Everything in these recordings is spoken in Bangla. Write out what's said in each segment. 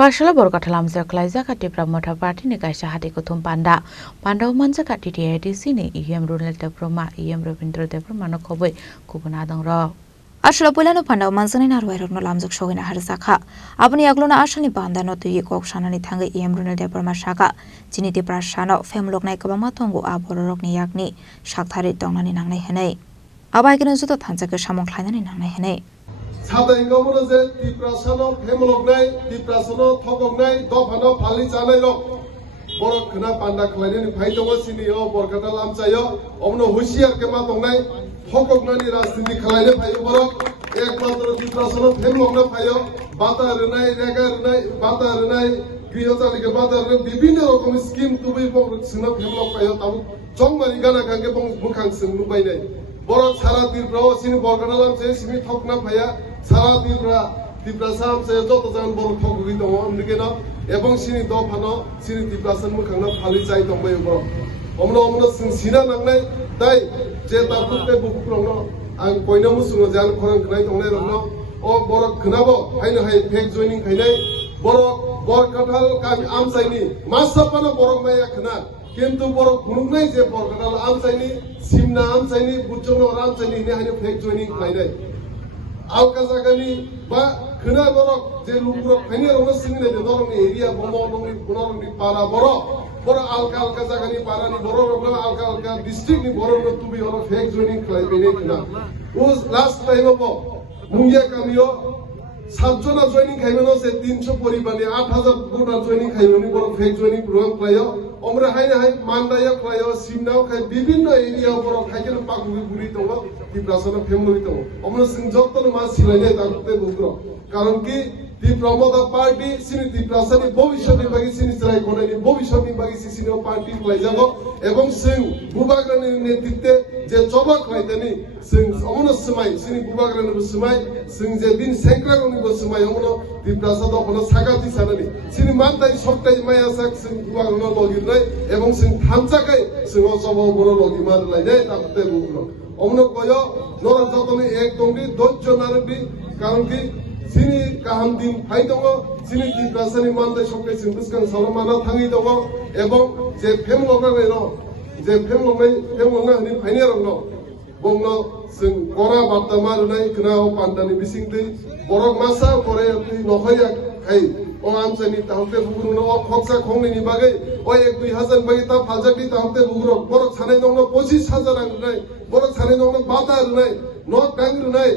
Fashala Borgata Lamza Klaiza Katipra Mota Party Nikasha Hatikutum Panda Mansa Katiti Edisini EM Runel Deproma EM Ravindra Depromano Kobe Kubanadang Raw Ashla Pulano Panda Mansan in Arway no Lamzuk show in Harsaka. Abani Aglona Ashani Banda not to Yiko Shanani Tanga EM Runel Deproma Shaka, Chiniti Prashano, Femlok Nakabamatongo, Aborokni Yakni, Shaktari Donani Nang Hene. Abagan Zuto Tansaka Shamon Klein in Nang Hene. 사다인 거보는 제 디프라사노 페몰록나이 디프라사노 토곡나이 도파노 팔리자나이로 보러 그나 반다 클라이니 파이동어 시니요 보르카다 람자요 어머노 호시아케마 동나이 토곡나니 라스니 클라이니 파이요 보러 एकमात्र 디프라사노 페몰록나 파이요 바타르나이 레가르나이 바타르나이 গৃহচালিকা বাজারের বিভিন্ন রকম স্কিম তুবি বংসিনা ফেমলক পাইও তাও 정말 이가나 관계 봉무캉승 누바이네 বড় সারা দিনরাও সিনি বর্গনালাম সে সিনি ঠকনা ভাইয়া সারা দিনরা দিপ্রাসাম সে যত জন বড় ঠকগি দङ আমদিকেনা এবং সিনি দফানো সিনি দিপ্রাসান মুখাংনা ফালি চাই দংবাই বড় অমনো সিনা নাংনাই তাই যে তারপুতে বুকুরংনো आं बयनावबो सोङो जान फोरोंखानाय दंनाय रंनो अ बर' खोनाबो हायनो हाय फेक जयनिं खायनाय बर' बरकाटाल गामि आमसाइनि मासापाना बर' माया खोना किन्तु बर' गुनुंनाय जे बरकाटाल आमसाइनि सिमना आमसाइनि बुचंनो आमसाइनि ने हायनो फेक जयनिं खायनाय आलका जागानि बा खोना बर' जे लुकुर खायनि रंनो सिंने दे दरंनि एरिया बमो नंनि गुनरंनि पारा बर' alka जागानि पारानि बर' रंनो alka डिस्ट्रिक्टनि बर' रंनो तुबि हरो फेक जयनिं खालायबाय खोना उस लास्ट टाइम अब मुंगिया गामियाव सातजना जयनिं खायमोनो जे 300 परिबारनि 8000 भोटार जयनिं खायमोनि बर' फेक जयनिं प्रग्राम खालायो ओमफ्राय हायनो हाय मान्दायाव खालायो सिमनाव खाय विभिन्न एरियाव बर' खायकेन पागुबि बुरि दङ दिप्रासना फेमलि दङ ओमफ्राय जों जत्तन मा सिलायनाय दाखुते बुग्र कारण कि the promoter party sini diprasani bobishoni bagi sini serai konani bobishoni bagi sini party klaijago ebong sing bubagrani netitte je choba klaitani sing omono smai sini bubagrani bo smai sing je din sekragoni bo smai omono diprasado kono sagati sanani sini mantai soktai maya sak sing bubagrano logirnai ebong sing thamchakai sing o chobo boro logimar lainai tapte bugro omono koyo nora jotoni ek dongri dojjo narbi karon ki sini kaham din hai dङ sini diprasani mande sokkai sing biskan salomana thangi dङ ebong je femloknai no je femlokna hani phaini rongno bongno sing kora barta marunai knao pandani bisingtei borok masa kore ati nokhaya khai o amsani tahte buguruno o khoksa khongni bagai o 1-2000 bagi ta phajaki tahte buguro borok sanai dongno 25000 rangnai borok sanai dongno bata runai no kangrunai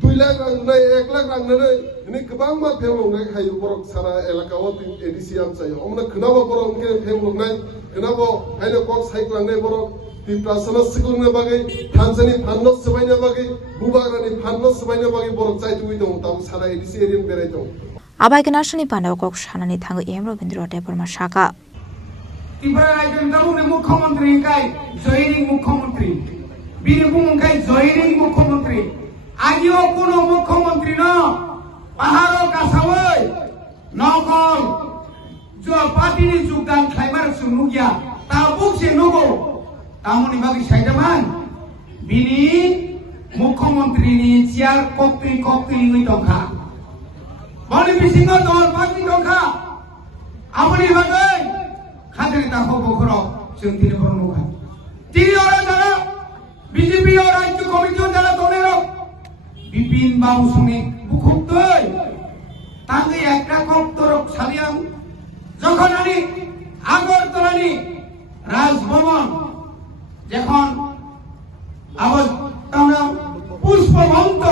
2 lakh रांनाय 1 lakh रांनानै नि गोबां मा फेमलनाय खायो बरक सारा एलाकायाव एडिसियाम जायो अमना खोनाबो बरक के फेमलनाय खोनाबो हायनो कक साइक्लांनाय बरक दिप्रासना सिक्लंनो बागै थानसानि फाननो सबायनो बागै बुबाग्रानि फाननो सबायनो बागै बरक जायतुइ दङ ताव सारा एडिसि एरियान बेराय दङ आबायगनाशनि पान्डाव कक शानानि थाङो एम रविन्द्र देबरमा शाखा त्रिपुरा रायजोनि दाउनि मुख्यमन्त्री काय जयनिं मुख्यमन्त्री बिरभूम काय जयनिं मुख्यमन्त्री आजिও কোনো মুখ্যমন্ত্রী ন পাহাড় কাছাওই নকল জ পার্টিনি যোগদান খাইমার সুনুগিয়া তা বুকছে নগো তামনি বাগি সাইদামান বিনি মুখ্যমন্ত্রীনি চেয়ার কক্তি উই দখা বনি বিসিং দল বাগি দখা আমনি বাগै খাজরি তা হবো খর जों তিনি বরনুখা তিনি ওরা যারা বিজেপি ও রাজ্য কমিটি যারা দলের বিপিন বাবু সঙ্গে বুকুত্তই তাঙ্গে একটা কপ্তরক সালিয়াম যখন আমি আগরতলানি রাজভবন যখন আবার আমরা পুষ্পবন্ত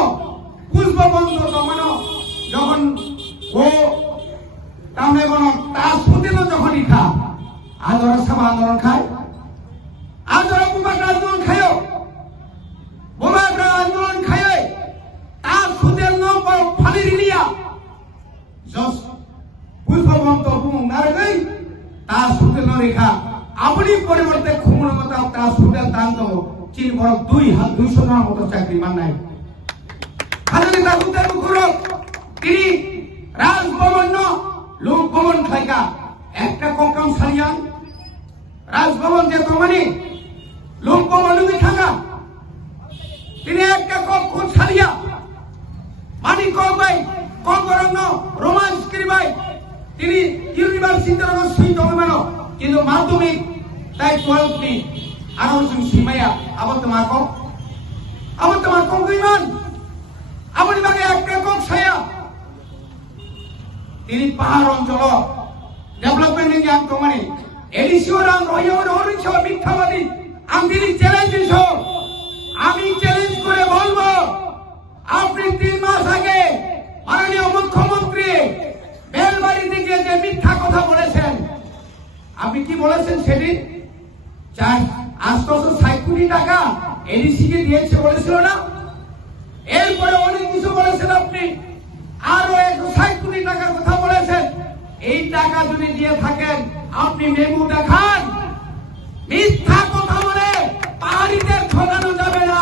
দমনো যখন ও তামনে কোন তাসপুতিনো যখন ইখা আদরা সভা আন্দোলন খায় আদরা বুবাকা আন্দোলন খায় বুবাকা আন্দোলন খায় Jos পুষ্পবন্ত বুম নারগৈ তা সুতেল রেখা আপনি পরিবর্তে খুমুর মতো তা সুতেল দান তো চিন বরক 200 জন মতো চাকরি মান নাই খালি তা সুতেল মুকুর তিনি রাজভবন লোক ভবন খাইকা একটা কম সারিয়ান রাজভবন যে তোমানি লোক ভবন লুকি থাকা তিনি একটা কম সারিয়া মানি কম ভাই কম করং রোমান্স করি ভাই তিনি ইউনিভার্সিটির সুই দংমানো কিন্তু মাধ্যমিক তাই 12 ni আরো সিমায়া আবার তোমার কইমান আপনি বাগে একটা কক ছায়া তিনি পাহাড় অঞ্চল ডেভেলপমেন্ট এর জ্ঞান তোমানি এডিসিওরাম রহিয়র অরিছ মিথ্যাবাদী আমি চ্যালেঞ্জ দিছ আমি চ্যালেঞ্জ করে বলবো আপনি 3 মাস আগে মাননীয় মুখ্যমন্ত্রী বেলবাড়ি থেকে যে মিথ্যা কথা বলেছেন আপনি কি বলেছেন সেদিন 860 কোটি টাকা এডিসি কে দিয়েছে বলেছিল না এরপরে অনেক কিছু বলেছেন আপনি আরো 160 কোটি টাকার কথা বলেছেন এই টাকা যদি দিয়ে থাকেন আপনি মেমো দেখান মিথ্যা কথা বলে পাহাড়িদের ঠকানো যাবে না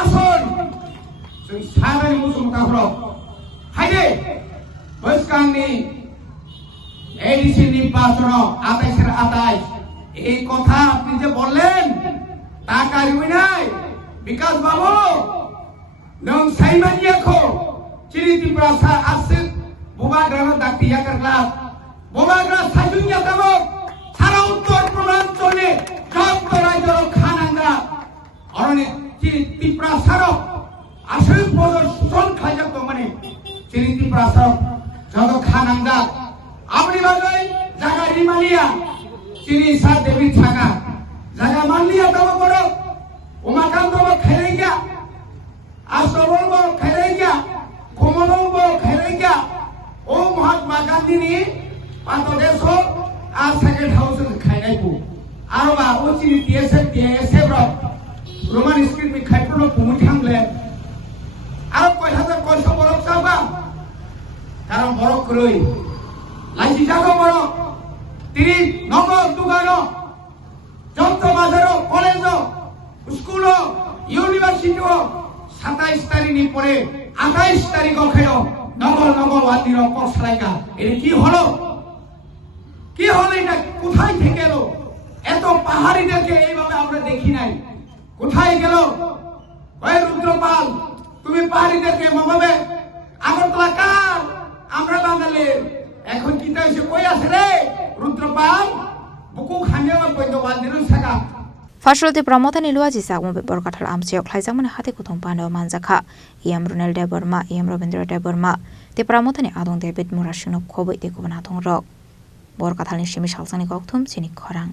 আসুন সারানি মুসুম কাহলো হাইরে বৈস্কাংনি এডিসি নির্বাচন 28 এই কথা আপনি যে বললেন তা কারিবই নাই বিকাশ বাবু নং সাইমানিয়াখো চিরিতি প্রাসা আসছে বোবাগ্রানা দাক্তিয়া করলা বোবাগ্রা সাজুনিয়া দাবো সারা উত্তর পূর্বাঞ্চলে যত রাজ্যর খানাঙ্গা অরণে চিরিতি প্রাসার আসল প্রদর্শন খাইজাক মানে চিরিতি প্রাসার যত খানাঙ্গা আপনি বাগাই জায়গা রিমালিয়া চিনি সার দেবী থাকা জায়গা মানলিয়া দাবো বড় উমাকান্ত খেলেগা আসবল খেলেগা কমলব খেলেগা ও মহাত্মা গান্ধী নি পাতদেশ আর সেকেন্ড হাউস খাইনাইবো আর বা ও চিনি টিএসএ রোমান স্ক্রিপ্ট মি খাইপনো পুমু থাংলে আর কয় হাজার কয়শো বড় চাবা কারণ বড় কই লাইসি জাগো বড় তিনি নগর দুগান যত বাজার কলেজ স্কুল ইউনিভার্সিটি 27 তারিখ পরে 28 তারিখ খেলো নগর ওয়াদির পরশলাইকা এটা কি হলো এটা কোথায় থেকে এলো এত পাহাড়িদেরকে এইভাবে আমরা দেখি নাই কোথায় গেল ওই রুদ্রপাল তুমি পাহাড়িদেরকে ভাবে আগরতলা কার আমরা বাঙালি এখন কি তাইছে কই আছে রে রুদ্রপাল বুকু খানিয়া কইতো ওয়াদির সাকা Fasulti pramota ni luaji sa mo bebor kathal amsiok khlaijak mane hate kuthong pano manjakha iam Ronald Deborma iam Robindra Deborma te pramota ni adong David Murashino khoboi te kubana thong rok bor kathal ni shimi shalsani kokthum chini khorang